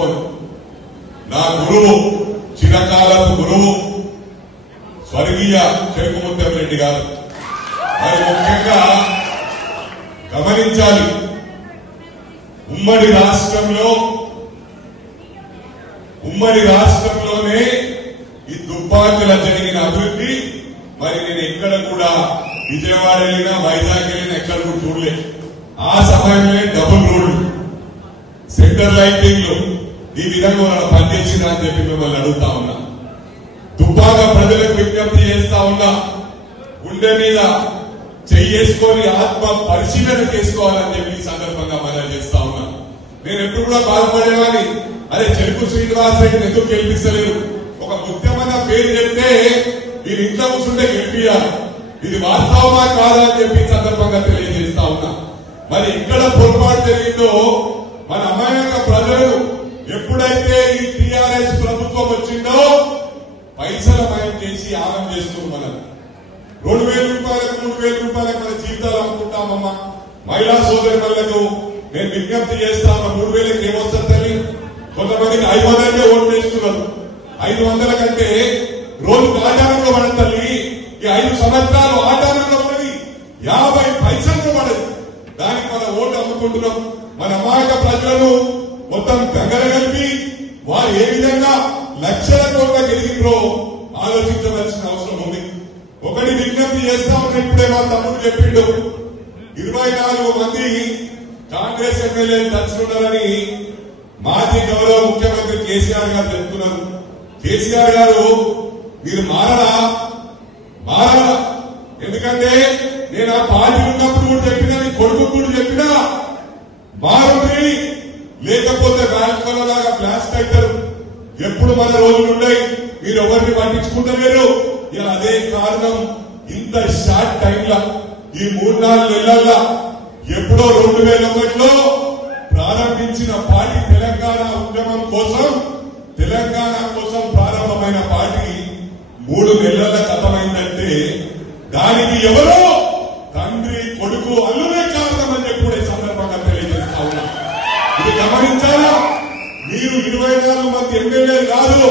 మర్చిపోను. నా గురువు, చిరకాలపు గురువు స్వర్గీయ చెరుకుముత్యం రెడ్డి గారు. మరి ముఖ్యంగా గమనించాలి, ఉమ్మడి రాష్ట్రంలోనే ఈ దుబ్బాకల జరిగిన అభివృద్ధి మరి నేను ఎక్కడ కూడా విజయవాడ వెళ్ళినా, వైజాగ్ వెళ్ళినా ఎక్కడ కూడా చూడలేదు. ఆ సమయంలో డబుల్ రోడ్లు, సెంటర్ లైటింగ్లు ఈ విధంగా వాళ్ళు పనిచేసిందా అని చెప్పి మిమ్మల్ని అడుగుతా ఉన్నా. దుబ్బాక ప్రజలకు విజ్ఞప్తి చేస్తా ఉన్నా, గుండె మీద చెయ్యేసుకొని ఆత్మ పరిశీలన చేసుకోవాలని చెప్పి ఈ సందర్భంగా మనం చేస్తా ఉన్నా. నేను ఎప్పుడు కూడా బాధపడేవాడిని, అరే చెరుకు శ్రీనివాస్ రెడ్డిని ఎందుకు గెలిపిస్తలేదు, ఒక ముఖ్యమైన పేరు చెప్తే వీరి ఇంట్లో కూర్చుంటే గెలిపియాలి, ఇది వాస్తవమా కాదా అని చెప్పి ఈ సందర్భంగా తెలియజేస్తా ఉన్నా. మరి ఇక్కడ పొరపాటు జరిగిందో, మన అమాయక ప్రజలు ఎప్పుడైతే ఈ టీఆర్ఎస్ ప్రభుత్వం వచ్చిందో పైసల మయం చేసి ఆగం చేస్తూ మనం 2,000 రూపాయలకు 3,000 రూపాయలకు మన జీవితాలు అమ్ముకుంటామమ్మా. మహిళా సోదరులకు నేను విజ్ఞప్తి చేస్తాను, 3,000కి ఏమొస్తారు తల్లి? కొంతమందికి 500కే ఓట్లు వేస్తున్నారు. 500 కంటే రోజు ఆటానంలో పడదు తల్లి. ఈ 5 సంవత్సరాలు ఆటానంలో పడది 50 పైసలు పడదు. దానికి మన ఓటు అమ్ముకుంటున్నాం. మన అమాయక ప్రజలను మొత్తం గంగల కలిపి వారు ఏ విధంగా లక్షల కోట్ల గెలిగిందో ఆలోచించవలసిన అవసరం ఉంది. ఒకటి విజ్ఞప్తి చేస్తా ఉన్న, ఇప్పుడే మా తమ్ముడు చెప్పిండు, 24 మంది కాంగ్రెస్ ఎమ్మెల్యేలు తలుచుకున్నారని మాజీ గౌరవ ముఖ్యమంత్రి కేసీఆర్ గారు చెప్తున్నారు. కేసీఆర్ గారు మీరు మారడా? ఎందుకంటే నేను ఆ పార్టీ ఉన్నప్పుడు కూడా చెప్పినా, నీ కొడుకు కూడా చెప్పినా, మారుంది లేకపోతే బ్యాంకులలాగా బ్లాస్ట్ అవుతారు. ఎప్పుడు మన రోజులు ఉన్నాయి, మీరు ఎవరిని పట్టించుకుంటలేరు. ఇలా అదే కారణం, ఇంత షార్ట్ టైంలో ఈ 3-4 నెలల్లో ఎప్పుడో 2001లో ప్రారంభించిన పార్టీ తెలంగాణ ఉద్యమం కోసం, తెలంగాణ కోసం ప్రారంభమైన పార్టీ 3 నెలల కథమైందంటే దానికి ఎవరో తండ్రి, కొడుకు, అల్లునే కారణం అని చెప్పి ఈ సందర్భంగా తెలియజేస్తా ఉన్నా. ఇది గమనించాలా? మీరు 24 మంది ఎమ్మెల్యేలు కాదు,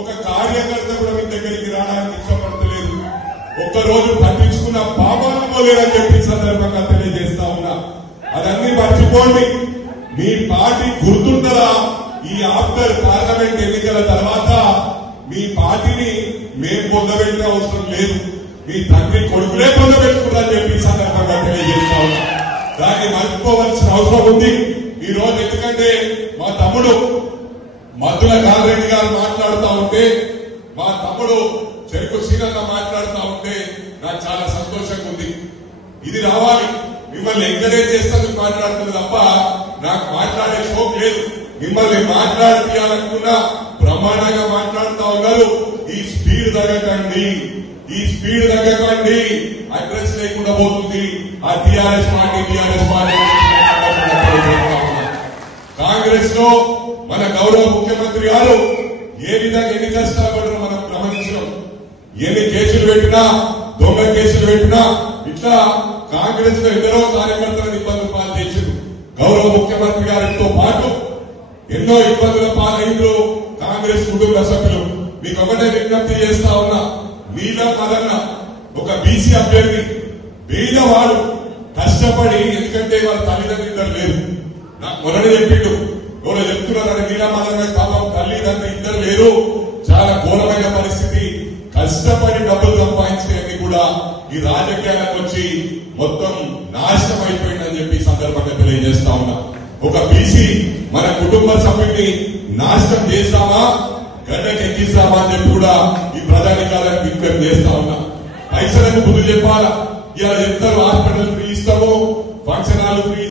ఒక కార్యకర్త కూడా మీ దగ్గరికి రావడానికి ఇష్టపడతలేదు. ఒక్కరోజు పట్టించుకున్న పాపాలను పోలేదని చెప్పి సందర్భంగా తెలియజేస్తా ఉన్నా. అదన్నీ మర్చిపోండి. మీ పార్టీ గుర్తుండదా? ఈ ఆఫ్టర్ పార్లమెంట్ ఎన్నికల తర్వాత మీ పార్టీని మేము పొందబెట్టిన అవసరం లేదు, మీ తండ్రి కొడుకులే పొందబెట్టుకున్నారని చెప్పి సందర్భంగా తెలియజేస్తా ఉన్నా. దాన్ని మర్చిపోవలసిన అవసరం ఉంది ఈ రోజు. ఎందుకంటే మా తమ్ముడు మద్దుల కాంతిరెడ్డి గారు మాట్లాడుతూ ఉంటే, మా తమ్ముడు చెరుకు శ్రీరన్న మాట్లాడుతూ ఉంటే నాకు చాలా సంతోషంగా ఉంది. ఇది రావాలి, మిమ్మల్ని ఎంకరేజ్ చేస్తాను మాట్లాడుతుంది తప్ప నాకు మాట్లాడే షోక్ లేదు. మిమ్మల్ని మాట్లాడియాలనుకున్నా బ్రహ్మాండంగా మాట్లాడుతూ ఉన్నారు. ఈ స్పీడ్ తగ్గకండి, అడ్రస్ లేకుండా పోతుంది ఆ టీఆర్ఎస్ పార్టీ. కాంగ్రెస్ లో మన గౌరవ ముఖ్యమంత్రి గారు ఏ విధంగా ఎన్ని కష్టాలు పడరు మనం గమనించాం. ఎన్ని కేసులు పెట్టినా, దొంగ కేసులు పెట్టినా, ఇట్లా కాంగ్రెస్ లో ఎందరో కార్యకర్తలను ఇబ్బందులు పాలు చేశారు. గౌరవ ముఖ్యమంత్రి గారితో పాటు ఎన్నో ఇబ్బందుల పాలైండ్రు కాంగ్రెస్ కుటుంబ సభ్యులు. మీకు ఒకటే విజ్ఞప్తి చేస్తా ఉన్నా, మీలా మదన్న ఒక బీసీ అభ్యర్థి, పేదవాడు కష్టపడి, ఎందుకంటే వాళ్ళ తల్లిదండ్రులు లేరు. నాకు మొదటి చెప్పిండు, ఎవరో చెప్తున్నారని మీలా మదన్న పాపం తల్లిదండ్రులు ఇద్దరు లేరు, చాలా ఘోరమైన పరిస్థితి. కష్టపడి డబ్బులు సంపాదించేది కూడా ఈ రాజకీయాలకు వచ్చి మొత్తం నాశనం అయిపోయిందని చెప్పి సందర్భంగా తెలియజేస్తా ఉన్నా. ఒక బీసీ మన కుటుంబ సభ్యుని నాశనం చేస్తామా, గడ్డకి ఎక్కిస్తామా అని చెప్పి కూడా ఈ ప్రధానికాలకు విజ్ఞప్తి చేస్తా ఉన్నా. పైసలకు బుద్ధి చెప్పాలా? ఇలా చెప్తారు హాస్పిటల్ ఫ్రీ ఇస్తాము, ఫంక్షన్ హాల్ ఫ్రీ